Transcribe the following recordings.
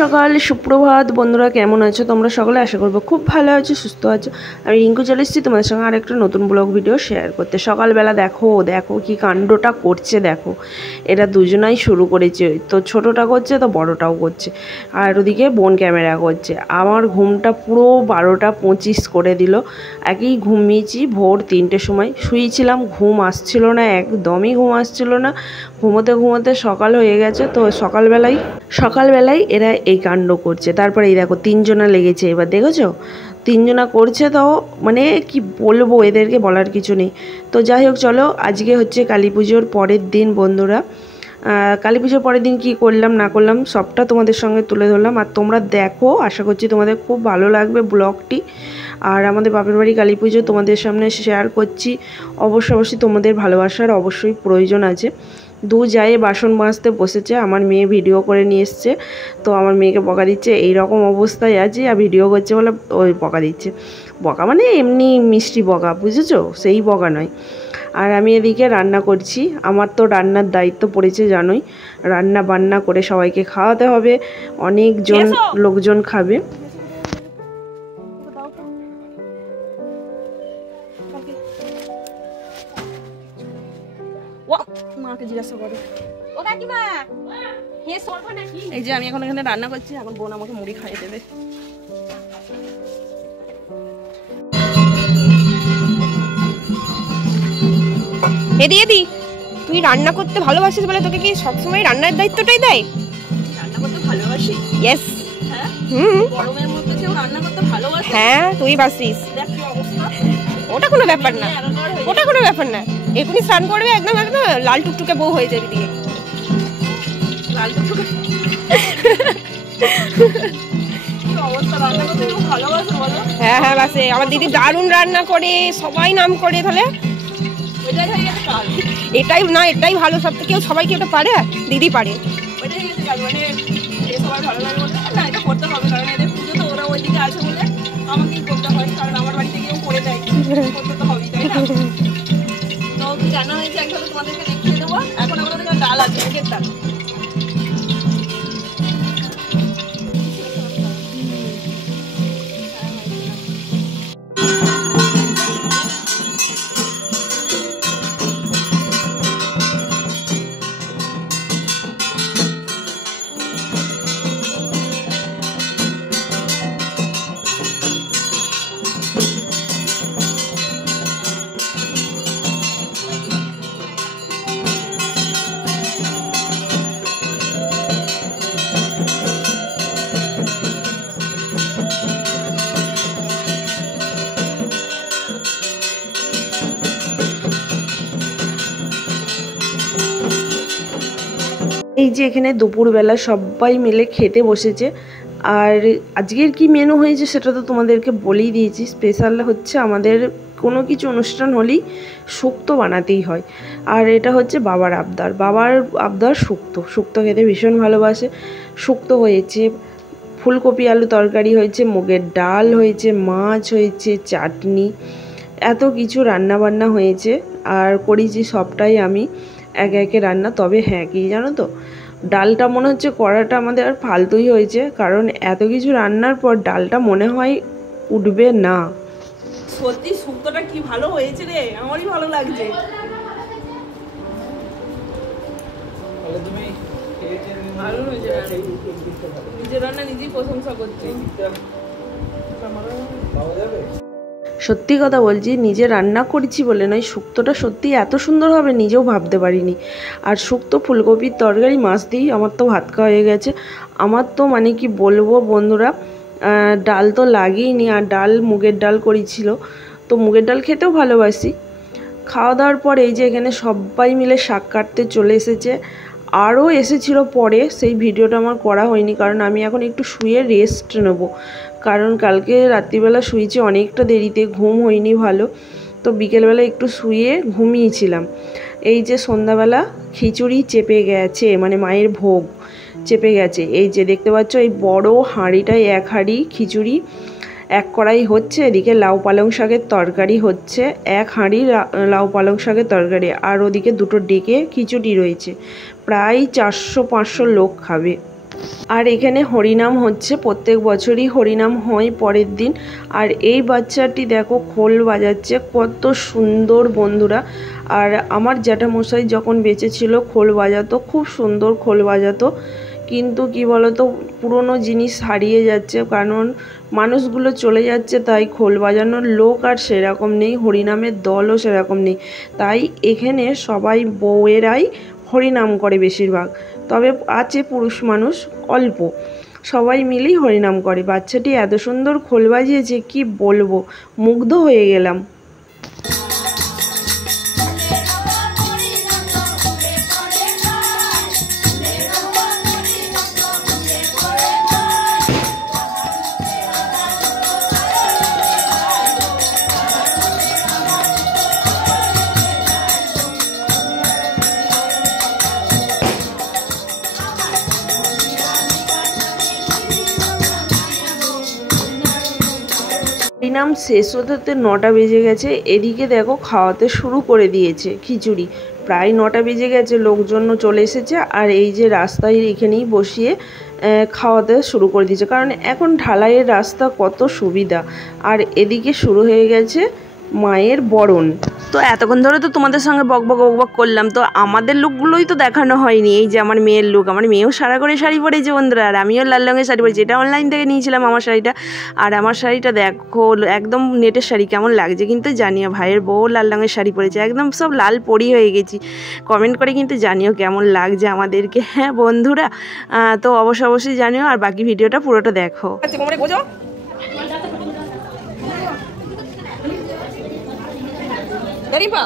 সকাল সুপ্রভাত বন্ধুরা, কেমন আছো তোমরা সকলে? আশা করবো খুব ভালো আছো, সুস্থ আছো। আমি রিঙ্কু চলে এসেছি তোমাদের সঙ্গে আরেকটা নতুন ব্লগ ভিডিও শেয়ার করতে। সকালবেলা দেখো দেখো কি কাণ্ডটা করছে, দেখো এরা দুজনাই শুরু করেছে, তো ছোটোটা করছে তো বড়টাও করছে, আর ওদিকে বোন ক্যামেরা করছে। আমার ঘুমটা পুরো 12:25 করে দিল। একই ঘুমিয়েছি ভোর 3টের সময়, শুয়েছিলাম, ঘুম আসছিল না, একদমই ঘুম আসছিল না। ঘুমোতে ঘুমোতে সকাল হয়ে গেছে, তো সকালবেলায় এরা এই কাণ্ড করছে। তারপরে এই দেখো 3জনা লেগেছে, এবার দেখেছো 3জনা করছে, তো মানে কি বলবো, এদেরকে বলার কিছু নেই। তো যাই হোক, চলো আজকে হচ্ছে কালী পুজোর পরের দিন বন্ধুরা। কালী পুজোর পরের দিন কি করলাম না করলাম সবটা তোমাদের সঙ্গে তুলে ধরলাম, আর তোমরা দেখো, আশা করছি তোমাদের খুব ভালো লাগবে ব্লগটি। আর আমাদের বাপের বাড়ি কালী পুজো তোমাদের সামনে শেয়ার করছি। অবশ্যই তোমাদের ভালোবাসার অবশ্যই প্রয়োজন আছে। দু যায় বাসন মাজতে বসেছে, আমার মেয়ে ভিডিও করে নিয়ে এসছে, তো আমার মেয়েকে বকা দিচ্ছে, এই রকম অবস্থায় আছে আর ভিডিও করছে বলে ওই বকা দিচ্ছে। বকা মানে এমনি মিষ্টি বকা, বুঝেছো, সেই বকা নয়। আর আমি এদিকে রান্না করছি, আমার তো রান্নার দায়িত্ব পড়েছে জানোই, রান্না বান্না করে সবাইকে খাওয়াতে হবে, অনেকজন লোকজন খাবে। এই যে আমি এখন এখানে রান্না করছি, এখন বোন আমাকে মুড়ি খাইয়ে দেবে। এদি তুই রান্না করতে ভালোবাসিস বলে তোকে কি সবসময় রান্নার দায়িত্বটাই দেয়? রান্না করতে ভালোবাসি? ইয়েস। হ্যাঁ, গরমের মধ্যে কেউ রান্না করতে ভালোবাসে? হ্যাঁ, তুই বাসিস। দেখ কি অবস্থা। ওটা কোনো ব্যাপার না, ওটা কোনো ব্যাপার না। এখনই স্নান করবে, একদম একদম লাল টুকটুকে বউ হয়ে যাবি দিয়ে। লাল টুকটুকে হ্যাঁ হ্যাঁ, বাসে। আমার দিদি দারুণ রান্না করে, সবাই নাম করে। তাহলে এটাই না, এটাই ভালো সব থেকে। সবাই কি ওটা পারে? দিদি পারে। আমাকেই করতে হয়, কারণ আমার বাড়িতে কেউ করে দেয়, করতে তো হবেই, তাই না? তো জানা হয়েছে, একসাথে তোমাদেরকে দেখিয়ে দেবো। এখন আমাদের ডাল আছে, মুগের ডাল। এই যে এখানে দুপুরবেলা সবাই মিলে খেতে বসেছে। আর আজকের কি মেনু হয়েছে সেটা তো তোমাদেরকে বলেই দিয়েছি। স্পেশাল হচ্ছে আমাদের কোনো কিছু অনুষ্ঠান হলেই শুক্তো বানাতেই হয়, আর এটা হচ্ছে বাবার আবদার শুক্তো খেতে ভীষণ ভালোবাসে। শুক্তো হয়েছে, ফুলকপি আলু তরকারি হয়েছে, মুগের ডাল হয়েছে, মাছ হয়েছে, চাটনি, এত কিছু রান্না বান্না হয়েছে। আর করেছি সবটাই আমি একে একে রান্না। তবে হ্যাঁ, কি জানো তো, ডালটা মনে হচ্ছে কড়াটা আমাদের আর ফালতুই হয়েছে, কারণ এত কিছু রান্নার পর ডালটা মনে হয় উঠবে না। সত্যি শুক্তোটা কি ভালো হয়েছে রে, আমারই ভালো লাগছে। ভালো হয়েছে, নিজের রান্না নিজেই প্রশংসা করছি। সত্যি কথা বলছি, নিজে রান্না করেছি বলে নয়, শুক্তোটা সত্যি এত সুন্দর হবে নিজেও ভাবতে পারিনি। আর শুক্তো ফুলকপির তরকারি মাছ দিয়েই আমার তো ভাত খাওয়া হয়ে গেছে। আমার তো মানে কি বলবো বন্ধুরা, ডাল তো লাগেইনি, আর ডাল মুগের ডাল করেছিল, তো মুগের ডাল খেতেও ভালোবাসি। খাওয়া দাওয়ার পর এই যে এখানে সবাই মিলে শাক কাটতে চলে এসেছে। আরও এসেছিলো পরে, সেই ভিডিওটা আমার করা হয়নি, কারণ আমি এখন একটু শুয়ে রেস্ট নেব। কারণ কালকে রাত্রিবেলা শুয়েছি অনেকটা দেরিতে, ঘুম হয়নি ভালো, তো বিকেলবেলা একটু শুয়ে ঘুমিয়েছিলাম। এই যে সন্ধ্যাবেলা খিচুড়ি চেপে গেছে, মানে মায়ের ভোগ চেপে গেছে। এই যে দেখতে পাচ্ছ, এই বড় হাঁড়িটায় 1 হাঁড়ি খিচুড়ি, 1 কড়াই হচ্ছে। এদিকে লাউ পালং শাকের তরকারি হচ্ছে, 1 হাঁড়ি লাউ পালং শাকের তরকারি, আর ওদিকে 2টো ডেকে খিচুড়ি রয়েছে। প্রায় 400-500 লোক খাবে। আর এখানে হরিনাম হচ্ছে, প্রত্যেক বছরই হরিনাম হয় পরের দিন। আর এই বাচ্চাটি দেখো খোল বাজাচ্ছে, কত সুন্দর বন্ধুরা। আর আমার জ্যাঠামশাই যখন বেঁচে ছিল খোল বাজাতো, খুব সুন্দর খোল বাজাতো। কিন্তু কি বলতো, পুরনো জিনিস হারিয়ে যাচ্ছে, কারণ মানুষগুলো চলে যাচ্ছে, তাই খোল বাজানোর লোক আর সেরকম নেই, হরিনামের দলও সেরকম নেই। তাই এখানে সবাই বউয়েরাই হরিনাম করে বেশিরভাগ, তবে আছে পুরুষ মানুষ অল্প, সবাই মিলেই হরিনাম করে। বাচ্চাটি এত সুন্দর খোল বাজিয়েছে কি বলবো, মুগ্ধ হয়ে গেলাম। হরিনাম শেষ হতে হতে 9টা বেজে গেছে। এদিকে দেখো খাওয়াতে শুরু করে দিয়েছে খিচুড়ি, প্রায় 9টা বেজে গেছে, লোকজনও চলে এসেছে। আর এই যে রাস্তায় এখানেই বসিয়ে খাওয়াতে শুরু করে দিয়েছে, কারণ এখন ঢালাইয়ের রাস্তা, কত সুবিধা। আর এদিকে শুরু হয়ে গেছে মায়ের বরণ। তো এতক্ষণ ধরে তো তোমাদের সঙ্গে বকবক করলাম, তো আমাদের লুকগুলোই তো দেখানো হয়নি। এই যে আমার মেয়ের লুক, আমার মেয়েও সারা করে শাড়ি পরেছে বন্ধুরা, আর আমিও লাল রঙের শাড়ি পরেছি, এটা অনলাইন থেকে নিয়েছিলাম আমার শাড়িটা। আর আমার শাড়িটা দেখো একদম নেটের শাড়ি, কেমন লাগছে কিন্তু জানিও। ভাইয়ের বউ লাল রঙের শাড়ি পরেছে, একদম সব লাল পরি হয়ে গেছি। কমেন্ট করে কিন্তু জানিও কেমন লাগছে আমাদেরকে, হ্যাঁ বন্ধুরা। তো অবশ্যই জানিও, আর বাকি ভিডিওটা পুরোটা দেখো। Gariba.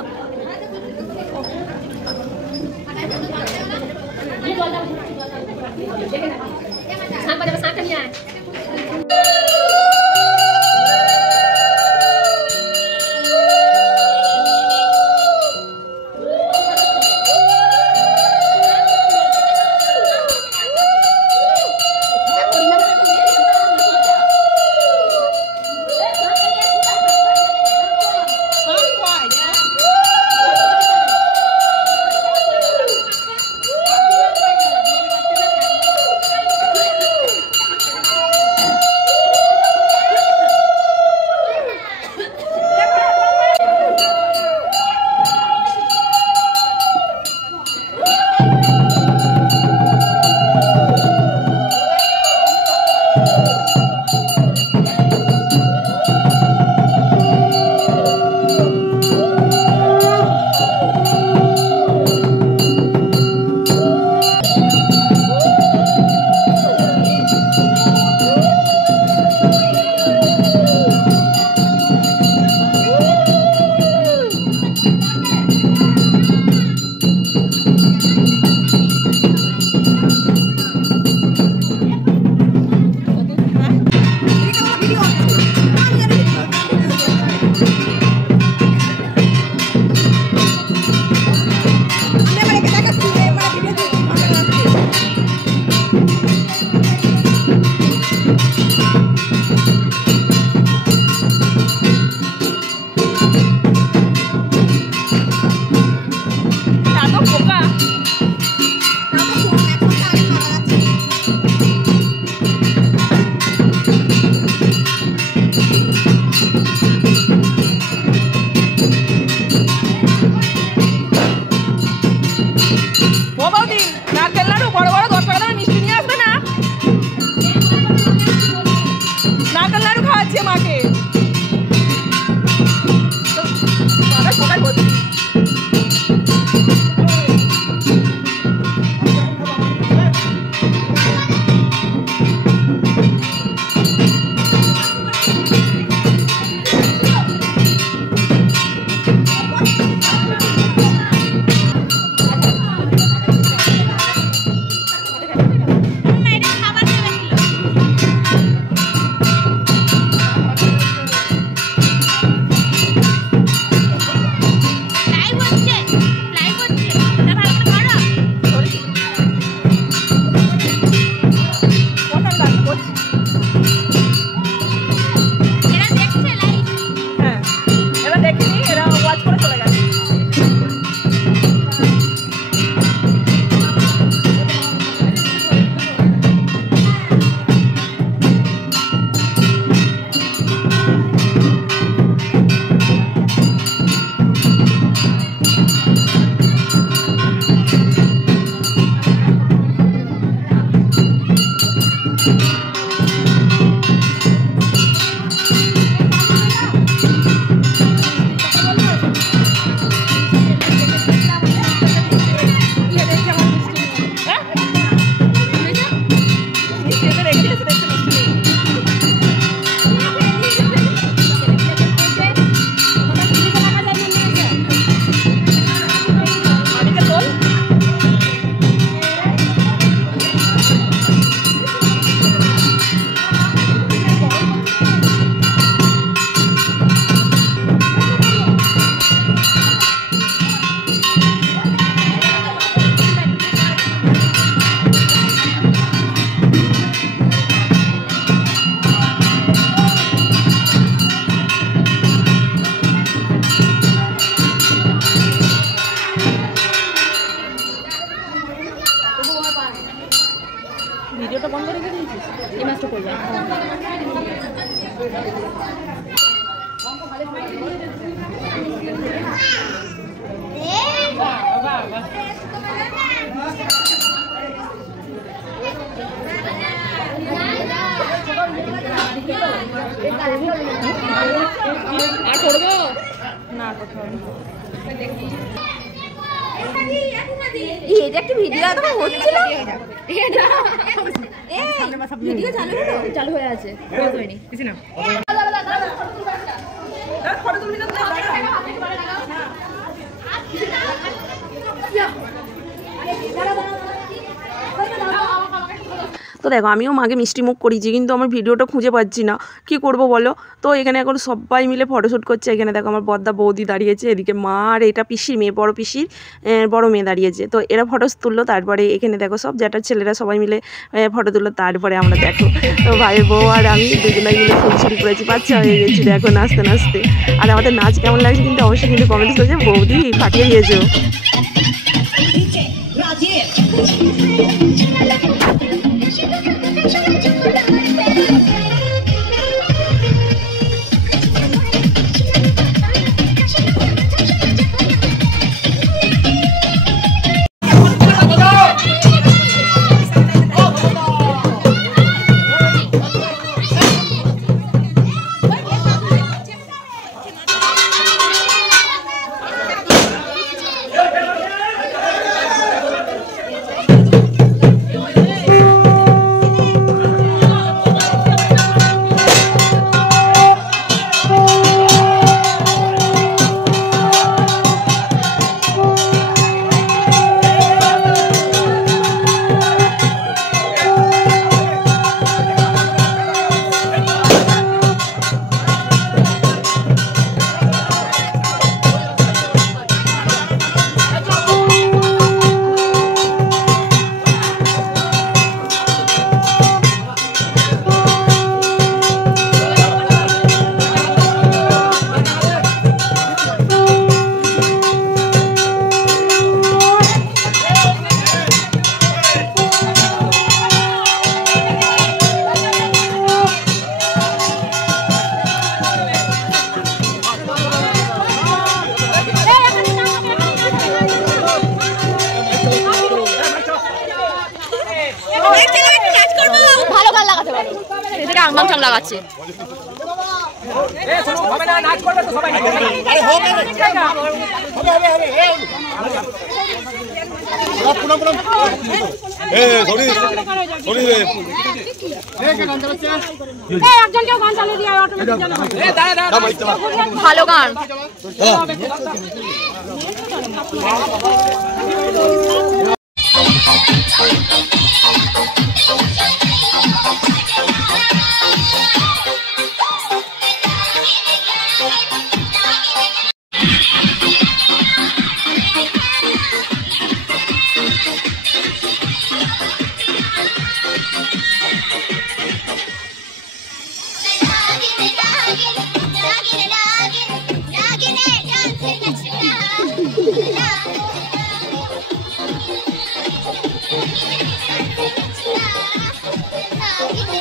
এটা একটা ভিডিও তখন হচ্ছিল, ভিডিও চালু হয়ে আছে। তো দেখো আমিও মাকে মিষ্টি মুখ করিয়েছি, কিন্তু আমার ভিডিওটা খুঁজে পাচ্ছি না, কি করব বলো। তো এখানে এখন সবাই মিলে ফটোশ্যুট করছে। এখানে দেখো আমার বদ্দা বৌদি দাঁড়িয়েছে, এদিকে মা আর এটা পিসির মেয়ে, বড় পিসির বড় মেয়ে দাঁড়িয়েছে। তো এরা ফটো তুললো, তারপরে এখানে দেখো সব জ্যাঠার ছেলেরা সবাই মিলে ফটো তুললো। তারপরে আমরা দেখো তো ভাইয়ের বউ আর আমি দুজনাই মিলে ফুলছুরি করেছি, বাচ্চা হয়ে গেছি দেখো নাচতে নাচতে। আর আমাদের নাচ কেমন লাগছে কিন্তু অবশ্যই কিন্তু কমেন্টস করেছে, বৌদি ফাটিয়ে দিয়েছো। ভালো গান লাগাতে পারে, এদিকে আংবাং চাং লাগাচ্ছে। ভালো গান Nah,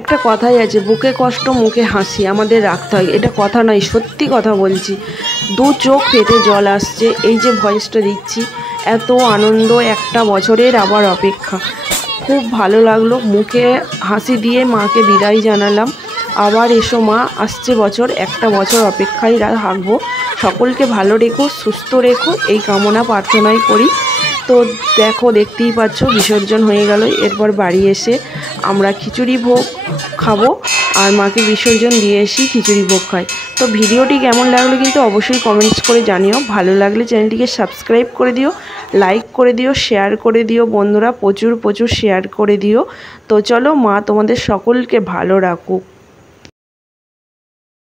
একটা কথাই আছে, বুকে কষ্ট মুখে হাসি আমাদের রাখতে হয়। এটা কথা নয়, সত্যি কথা বলছি। দু চোখ পেটে জল আসছে এই যে ভয়েসটা দিচ্ছি। এত আনন্দ, একটা বছরের আবার অপেক্ষা। খুব ভালো লাগলো, মুখে হাসি দিয়ে মাকে বিদায় জানালাম। আবার এসো মা, আসছে বছর, একটা বছর অপেক্ষায় থাকবো। সকলকে ভালো রেখো, সুস্থ রেখো, এই কামনা প্রার্থনাই করি। তো দেখো, দেখতেই পাচ্ছ বিসর্জন হয়ে গেল। এরপর বাড়ি এসে আমরা খিচুড়ি ভোগ খাবো, আর মাকে বিসর্জন দিয়ে এসে খিচুড়ি ভোগ খাই। তো ভিডিওটি কেমন লাগলো কিন্তু অবশ্যই কমেন্টস করে জানিও। ভালো লাগলে চ্যানেলটিকে সাবস্ক্রাইব করে দিও, লাইক করে দিও, শেয়ার করে দিও বন্ধুরা, প্রচুর প্রচুর শেয়ার করে দিও। তো চলো, মা তোমাদের সকলকে ভালো রাখুক।